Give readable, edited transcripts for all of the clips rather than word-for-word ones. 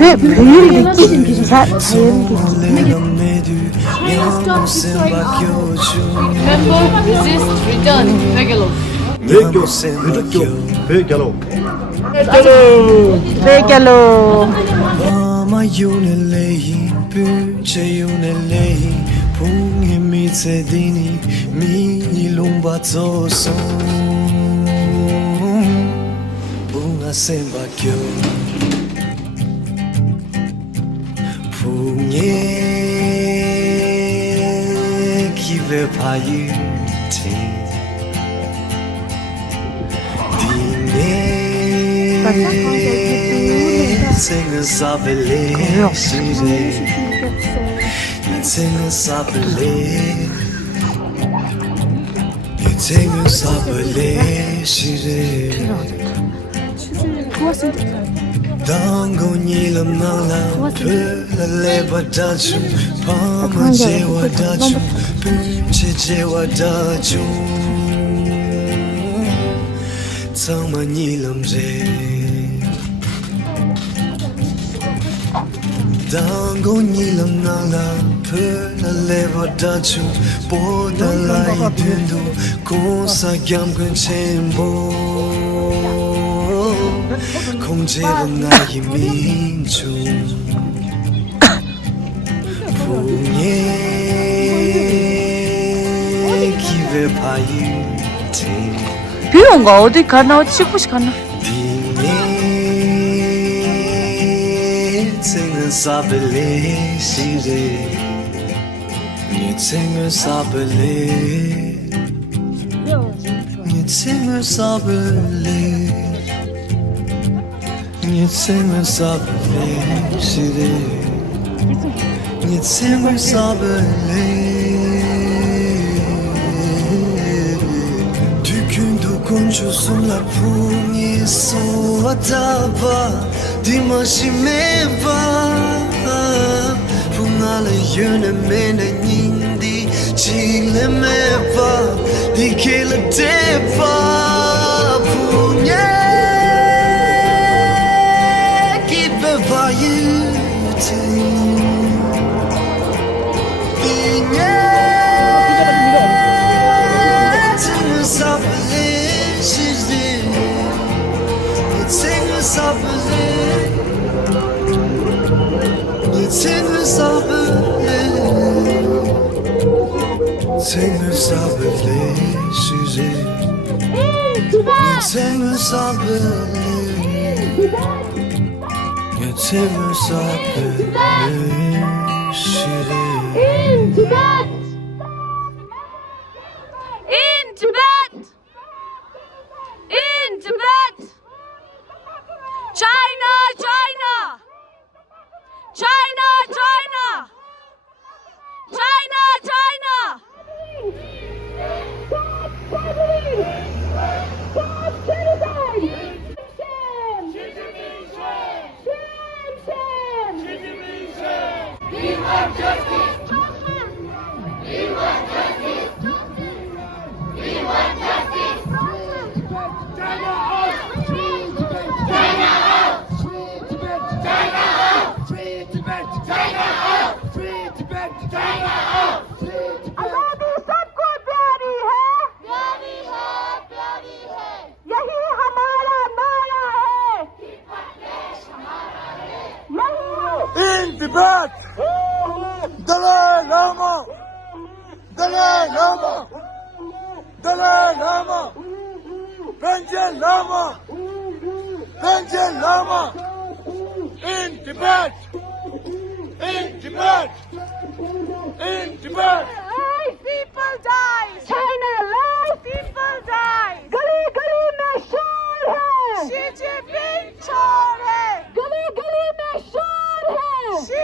왜 매일 느끼신 잘 Remember, resist, return, regular. 베이글로 Mama yunelei puche yunelei pungi mitsedini mi lumba toso bunga semba kyo pungi kive payuti Sing a sabele, sing a sabele, sing a sabele, shire. Dango nilam nala, pula leva dachu, pama jewa dachu, punche jewa dachu. Tama nilam je. Dango nilam nala pula leva dachu boda lai pindu konsa gyam kun chembo kongje na yimin chu punye kive payu tin 비 온 거 어디 가나 치고시 가나 Sabele shire Nitsinga sabele Nitsinga sabele Nitsinga sabele shire Nitsinga sabele Tükün dokuncusunla pungi so ataba Dimashi meva Punale yune mene nindi Chile meva Dikele deva Punye Kibe vayuti Binye Tinu sabale shizdi Tinu sabale Tenu sabele, tenu sabele, şire. Tenu sabele, tenu sabele, şire. In Tibet! In Tibet! In Tibet! China! China! China! China! China! China! In Tibet! Dalai Lama! Dalai Lama! Dalai Lama! Panjal Lama! Panjal Lama! In Tibet! In Tibet! In Tibet! Live people die! China, live people die! गली गली में शोर है! Xi Jinping छोड़ है! गली गली में शोर है! Xi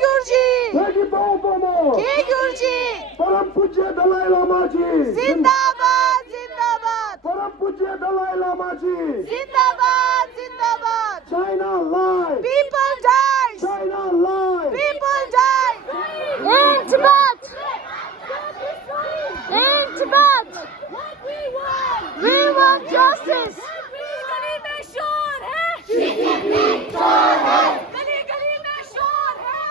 Gurji! Peki Paupamo! Ke Gurji! Param Pujya Dalai Lama ji! Zindabad! Zindabad! Param Pujya Dalai Lama ji! Zindabad! Zindabad! China live! People die! China live! People die! In Tibet! In Tibet! What we want! We want justice! गली में शोर है गली गली में शोर है गली गली में शोर है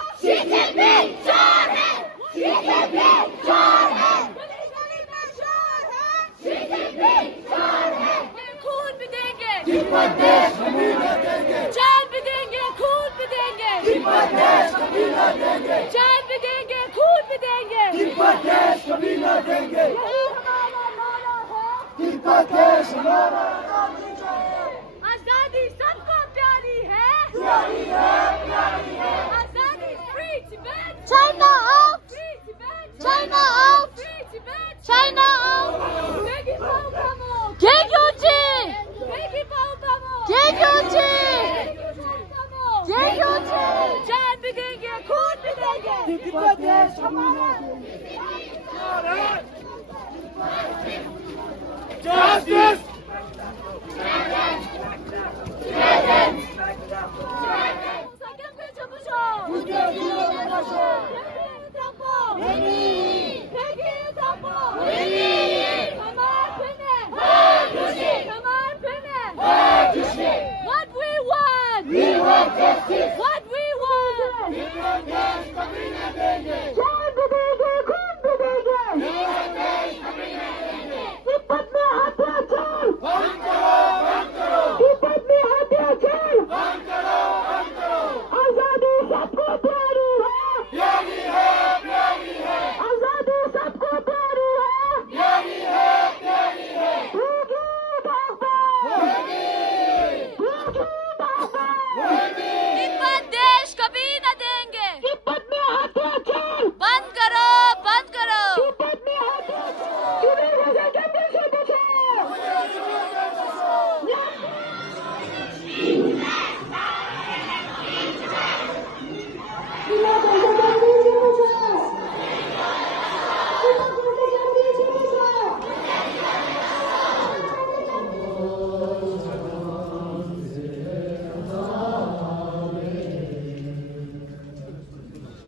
गली में शोर है खून भी देंगे जान भी देंगे खून भी देंगे जान भी देंगे खून भी देंगे यही हमारा नारा है आजादी सबको प्यारी है आजादी free Tibet China out China out China out बेगी पाओ के क्योंची बेगी पाओ जान भी देंगे खून भी देंगे देश हमारा Justice!